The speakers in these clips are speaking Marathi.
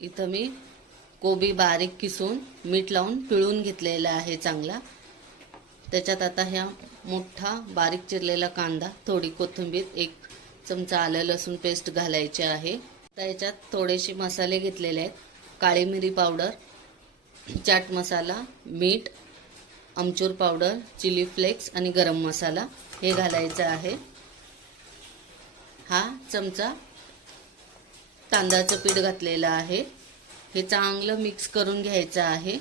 इथं मी कोबी बारीक किसून मीठ लावून पिळून घेतलेला आहे चांगला। त्याच्यात आता ह्या मोठा बारीक चिरलेला कांदा, थोडी कोथिंबीर, 1 चमचा आलं लसूण पेस्ट घालायचे आहे। आता याच्यात थोडेसे मसाले घेतलेले आहेत, काळी मिरी पावडर, चाट मसाला, मीठ, आमचूर पावडर, चिली फ्लेक्स आणि गरम मसाला हे घालायचं आहे। हा चमचा तांदळाचं पीठ घातलेलं आहे, हे चांगलं मिक्स करून घ्यायचं आहे।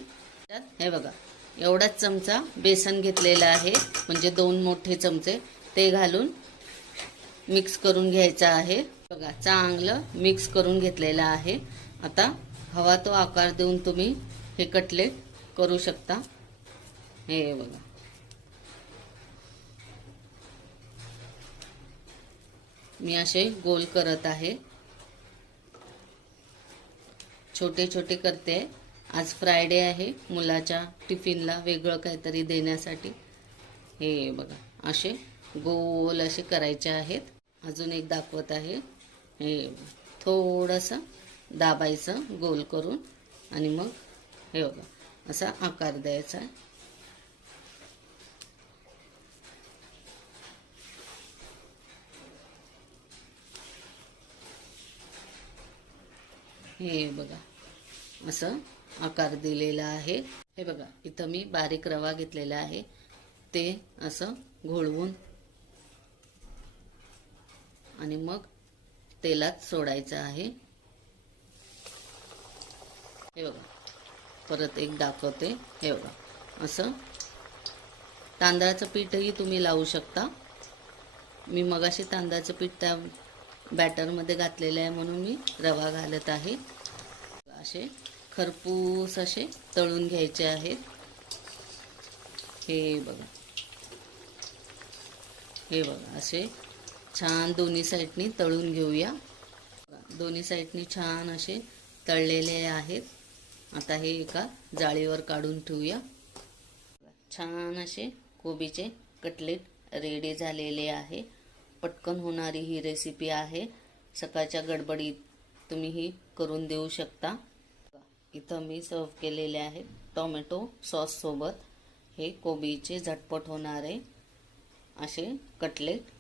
हे बघा, एवढाच चमचा बेसन घेतलेला आहे, म्हणजे 2 मोठे चमचे, ते घालून मिक्स करून घ्यायचं आहे। बघा, चांगलं मिक्स करून घेतलेलं आहे। आता हवा तो आकार देऊन तुम्ही हे कटलेट करू शकता। हे बघा, मी असे गोल करत आहे, छोटे छोटे करते। आज फ्रायडे आहे, मुलाच्या टिफिनला वेगळं काहीतरी देण्यासाठी। हे बघा, असे गोल असे करायचे आहेत। अजून एक दाखवत आहे। हे थोडंसं दाबायचं गोल करून आणि मग हे बघा असा आकार द्यायचा। हे बघा असं आकार दिलेला आहे। हे बघा, इथं मी बारीक रवा घेतलेला आहे, ते असं घोळवून आणि मग तेलात सोडायचं आहे। हे बघा, परत एक दाखवते। हे बघा, असं तांदळाचं पीठही तुम्ही लावू शकता। मी मगाशी तांदळाचं पीठ त्या बॅटरमध्ये घातलेलं आहे, म्हणून मी रवा घालत आहे। असे खरपूस असे तळून घ्यायचे आहेत। हे बघा, हे बघा, असे छान दोन्ही साईडनी तळून घेऊया। दोन्ही साईडनी छान असे तळलेले आहेत। आता हे एका जाळीवर काढून ठेवूया। छान असे कोबीचे कटलेट रेडी झालेले आहे। पटकन होणारी ही रेसिपी आहे, सकाळच्या गडबडीत तुम्ही ही करून देऊ शकता। इथं मी सर्व केलेले आहे टोमॅटो सॉस सोबत। हे कोबीचे झटपट होणारे असे कटलेट,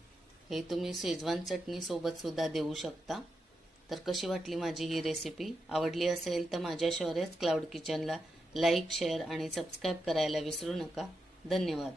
हे तुम्ही शेजवान चटणी सोबत सुद्धा देऊ शकता। तर कशी वाटली माझी ही रेसिपी? आवडली असेल तर माझ्या शौर्यच क्लाउड किचनला लाईक, शेअर आणि सबस्क्राईब करायला विसरू नका। धन्यवाद।